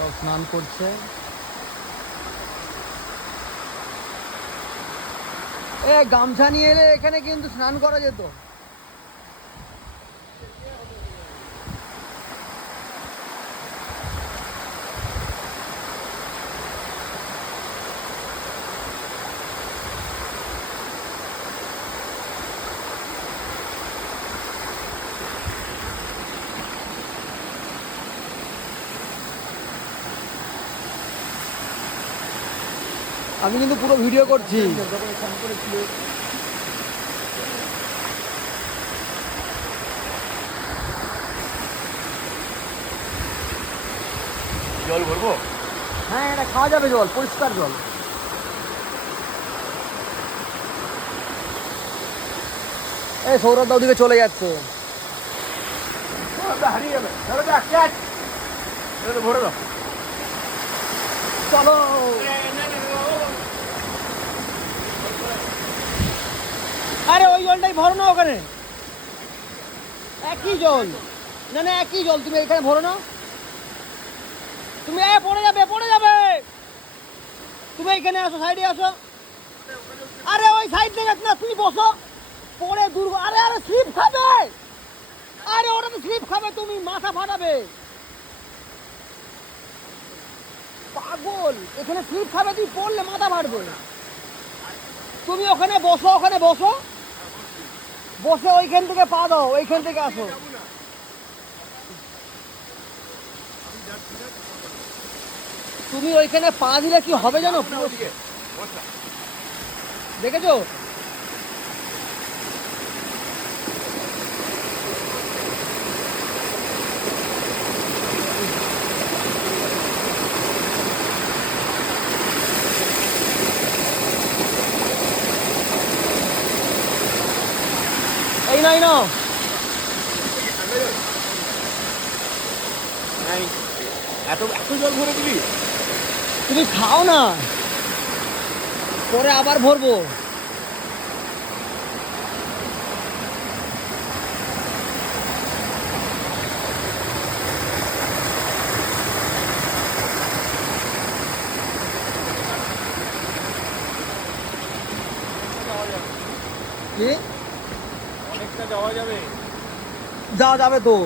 সব স্নান করছে। এ গামছা নিয়ে এলে এখানে কিন্তু স্নান করা যেত। আমি কিন্তু পুরো ভিডিও করছি। জল ভরবো? হ্যাঁ, এটা খাওয়া যাবে জল, পরিষ্কার জল। এই সৌরভ দা ওদিকে চলে যাচ্ছে। হারিয়ে যাবে, ভরে দাও। চলো। আরে ওই জলটাই ভরো না ওখানে, একই জল। না না, একই জল, তুমি এখানে ভরো না। তুমি পড়ে যাবে, পড়ে যাবে। তুমি এখানে আসো, সাইডে আসো। আরে ওই সাইড থেকে না, তুমি বসো। পড়ে দূর। আরে আরে স্লিপ খাবে। আরে ওটা তো স্লিপ খাবে, তুমি মাথা ফাটাবে। পাগল, এখানে স্লিপ খাবে, তুই পড়লে মাথা ফাটবে। তুমি ওখানে বসো, ওখানে বসো, বসে ওইখান থেকে পা দাও, ওইখান থেকে আসো। তুমি ওইখানে পা দিলে কি হবে জানো? দেখেছো? এই নাই না, এত এত জল ভরে দিবি? তুমি খাও না, পরে আবার ভরবো। কি অনেকটা যাওয়া যাবে? যাওয়া যাবে তো।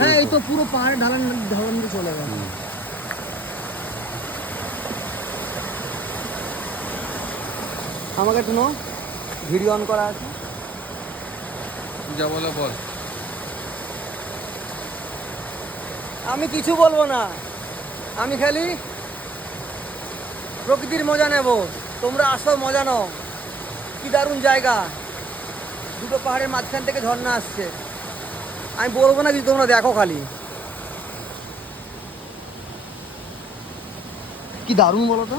হ্যাঁ, এই তো পুরো পাহাড়ে ঢালান ঢালান দিয়ে চলে গেল। আমাকে একটু নো, ভিডিও অন করা আছে। যা বলো বল। আমি কিছু বলবো না, আমি খালি প্রকৃতির মজা নেব। তোমরা আসো, মজা নাও। কি দারুণ জায়গা, দুটো পাহাড়ের মাঝখান থেকে ঝর্ণা আসছে। আমি বলবো না কিছু, তোমরা দেখো খালি। কি দারুণ বলো তো।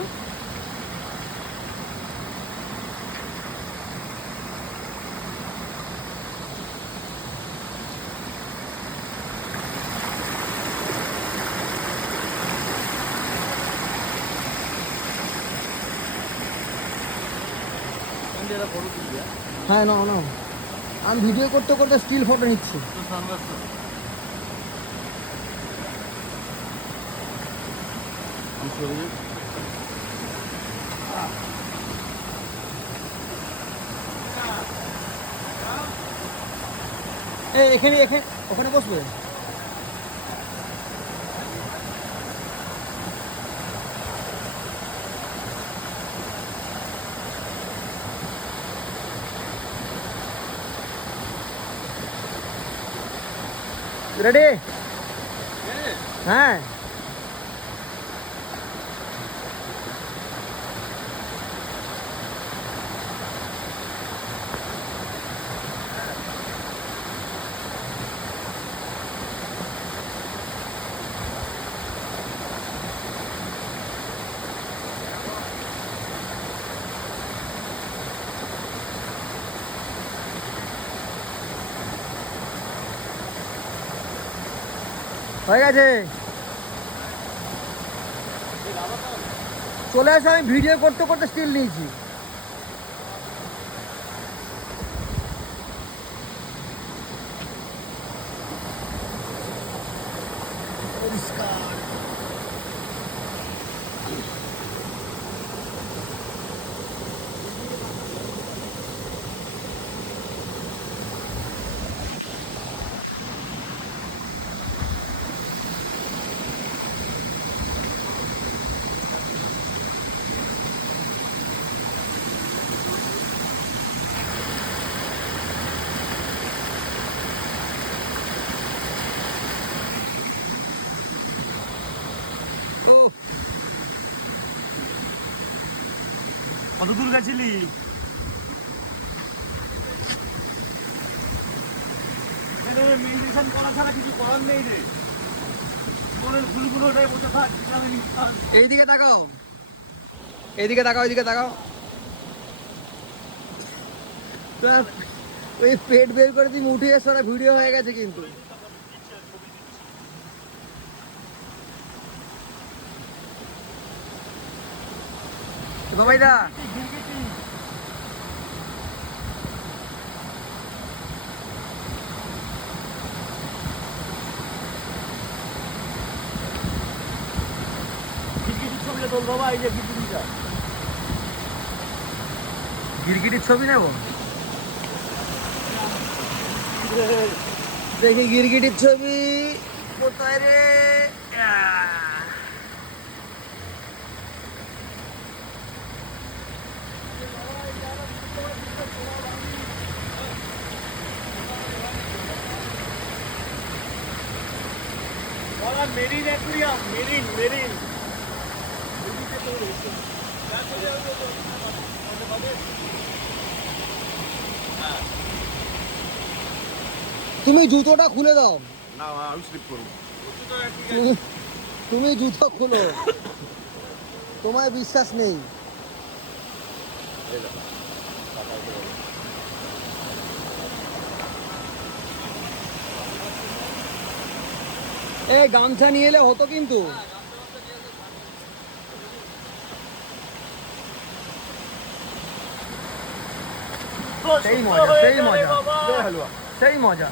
হ্যাঁ, নাও নাও। আমি ভিডিও করতে করতে স্টিল ফটো নিচ্ছি। এখানে এখানে ওখানে বসবে। রেডি? হ্যাঁ। হয়ে গেছে, চলে আসো। আমি ভিডিও করতে করতে স্টিল নিয়েছি। কত দূর গেছিলি? মেডিটেশন করা ছাড়া কিছু করার নেই রে। মনের ভুলগুলো ওটাই বসে থাক। এইদিকে তাকাও, এইদিকে তাকাও, এইদিকে তাকাও। তোমার ওই পেট বের করে তুমি উঠে এসো না, ভিডিও হয়ে গেছে কিন্তু। বাবাইদা গিরগিটির ছবি নেব, দেখি গিরগিটির ছবি কোথায় রে। Marine aquarium, marine marine. তুমি জুতোটা খুলে দাও। না আমি স্লিপ করবো। তুমি জুতো খুলো, তোমায় বিশ্বাস নেই। এই গামছা নিয়ে এলে হতো কিন্তু। সেই মজা, সেই মজা, সেই মজা,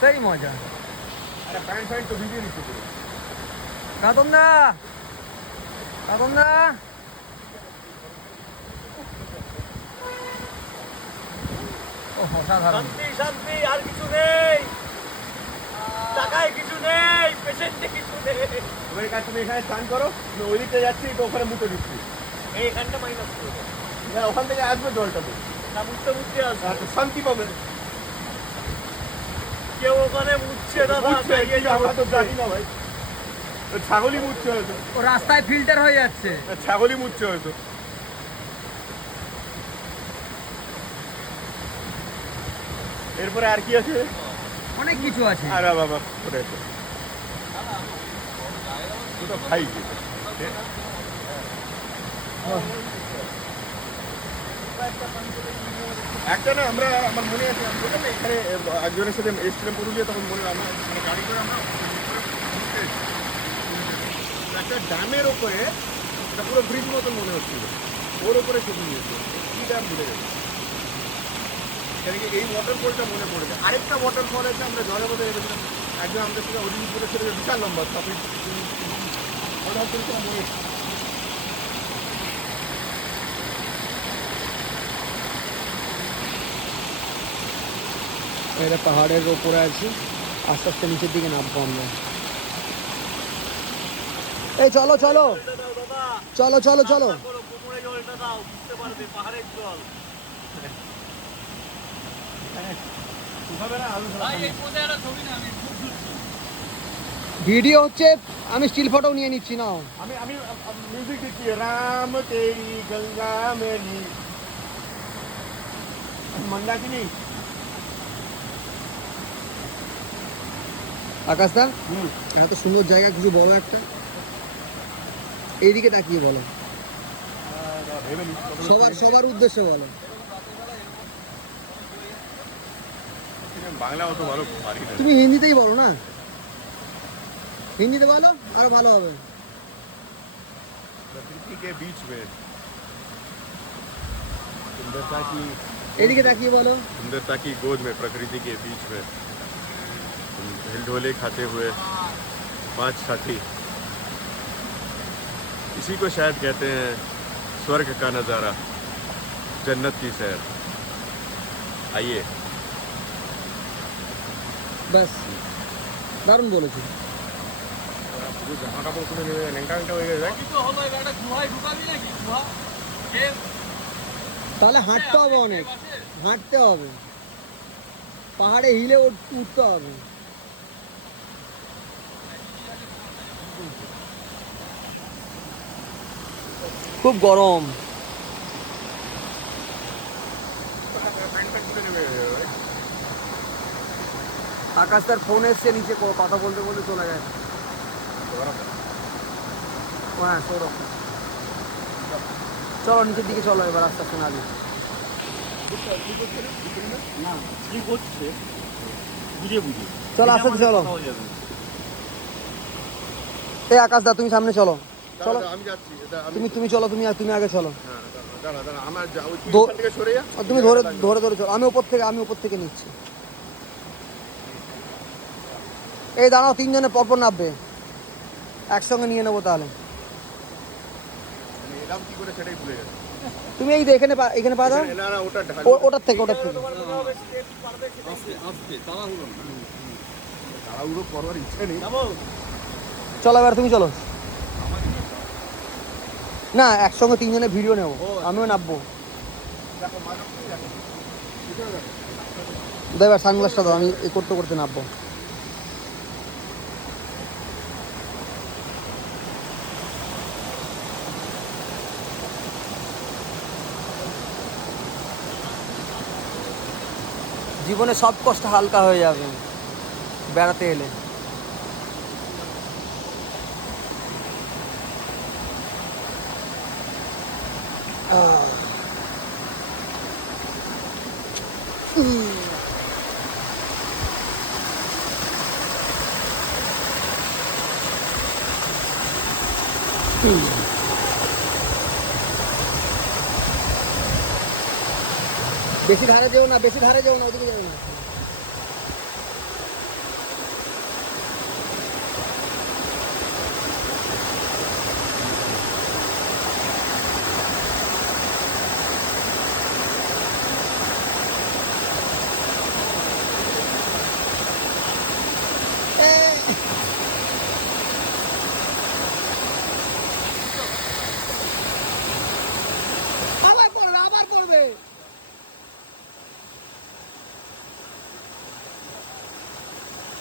সেই মজা। প্যান্ট প্যান্ট তো ভিডিও নিচ্ছে পুরো। কাতন দা, কাতন দা, অসাধারণ। শান্তি শান্তি, আর কিছু নেই, টাকায় কিছু নেই, পেশেন্টে কিছু নেই। তুমি কাজ, তুমি এখানে স্নান করো, আমি ওই দিকটা যাচ্ছি তো ওখানে মুতে দিচ্ছি। এইখানটা মাইনাস করবো, ওখান থেকে আসবে জলটা তো না, মুছতে মুছতে আসবে, শান্তি পাবে। কেউ ওখানে মুছছে না, আমরা তো জানি না ভাই। ছাগলই মুছছে হয়তো, ও রাস্তায় ফিল্টার হয়ে যাচ্ছে। ছাগলই মুছছে হয়তো। এরপরে আর কি আছে? অনেক কিছু আছে। আরে বাবা, ওটা আছে তো খাই একটা না। আমরা, আমার মনে আছে আমি বললাম না এখানে একজনের সাথে এসেছিলাম পুরুলিয়া, তখন মনে আমরা মানে গাড়ি করে আমরা ঘুরতে এসেছি। একটা ড্যামের ওপরে, এটা পুরো ব্রিজ মতন মনে হচ্ছিল, ওর ওপরে ছবি নিয়েছে। কি ড্যাম ভুলে গেছে। এই ওয়াটারফলটা মনে পড়ে যায়। আরেকটা ওয়াটারফল আছে, আমরা জলের মধ্যে রেখেছিলাম একজন আমাদের থেকে অরিজিৎপুরের ছেলে, বিশাল নম্বর টপিক মনে। এটা পাহাড়ের ওপরে আছি, আস্তে আস্তে নিচের দিকে নামবো আমরা। এই চলো চলো চলো চলো চলো। ভিডিও হচ্ছে, আমি স্টিল ফটো নিয়ে নিচ্ছি না। আমি আমি মিউজিক দিচ্ছি, রাম তেরি গঙ্গা মেরি মন্দাকিনী। আকাশদা, এত সুন্দর জায়গা, কিছু বলো একটা, এইদিকে তাকিয়ে বলো, সবার সবার উদ্দেশ্যে বলো। বাংলা অত ভালো পারি না। তুমি হিন্দিতেই বলো না, হিন্দিতে বলো আরো ভালো হবে। प्रकृति के बीच में सुंदरता की, এদিকে তাকিয়ে বলো। सुंदरता की गोद में, प्रकृति के बीच में हिलडोले खाते हुए 5 साथी, इसी को शायद कहते हैं स्वर्ग का नज़ारा, जन्नत की सैर। आइए। ব্যাস, দারুণ বলেছি। জামা কাপড় খুলে নেবে, ল্যাংটা ল্যাংটা হয়ে গেছে। তাহলে হাঁটতে হবে, অনেক হাঁটতে হবে, পাহাড়ে হিলে উঠতে হবে। খুব গরম। আকাশ তার ফোন এসছে নিচে, কথা বলতে বলতে চলে গেছে। হ্যাঁ সৌরভ, চলো নিচের দিকে চলো এবার আস্তে আস্তে নামি। না স্লিপ হচ্ছে বুঝে বুঝে। চলো আস্তে আস্তে চলো। এই আকাশ দা তুমি সামনে চলো, চলো আমি যাচ্ছি। তুমি চলো, তুমি আগে চলো। হ্যাঁ দাঁড়া দাঁড়া, আমার ওই দো- থেকে সরে যা। তুমি ধরে ধরে ধরে চলো, আমি উপর থেকে নিচ্ছি। এই দাঁড়াও, তিনজনে পরপর নামবে, একসঙ্গে নিয়ে নেবো তাহলে। এলাম কি করে সেটাই ভুলে গেছি। তুমি এই যে এখানে পা দাও। না না, ওটা ওটার থেকে তাড়াহুড়ো করবার ইচ্ছা নেই। চলো এবার তুমি চলো। না একসঙ্গে তিনজনে ভিডিও নেবো, আমিও নামবো। দেখো মাঝে দেখো, পিছনে দেখো। দাও এবার সানগ্লাসটা দাও, আমি এ করতে করতে নামবো। জীবনে সব কষ্ট হালকা হয়ে যাবে বেড়াতে এলে। বেশি ধারে যেও না, ওদিকে যেও না। আবার পড়বে।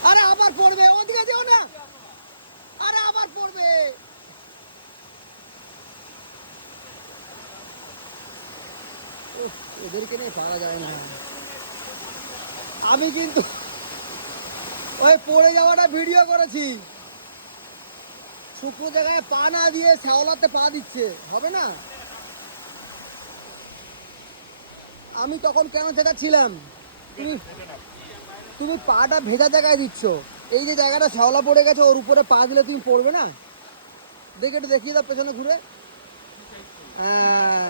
আরে আবার পড়বে, ওদিকে যেও না। আরে আবার পড়বে। ওদেরকে নিয়ে পারা যায় না। আমি কিন্তু ওই পড়ে যাওয়াটা ভিডিও করেছি। শুকনো জায়গায় পা না দিয়ে শ্যাওলাতে পা দিচ্ছে, হবে না? আমি তখন কেন সেটা ছিলাম, তুমি পাটা ভেজা জায়গায় দিচ্ছ। এই যে জায়গাটা শ্যাওলা পড়ে গেছে, ওর উপরে পা দিলে তুমি পড়বে না। দেখে একটু দেখিয়ে দাও পেছনে ঘুরে। হ্যাঁ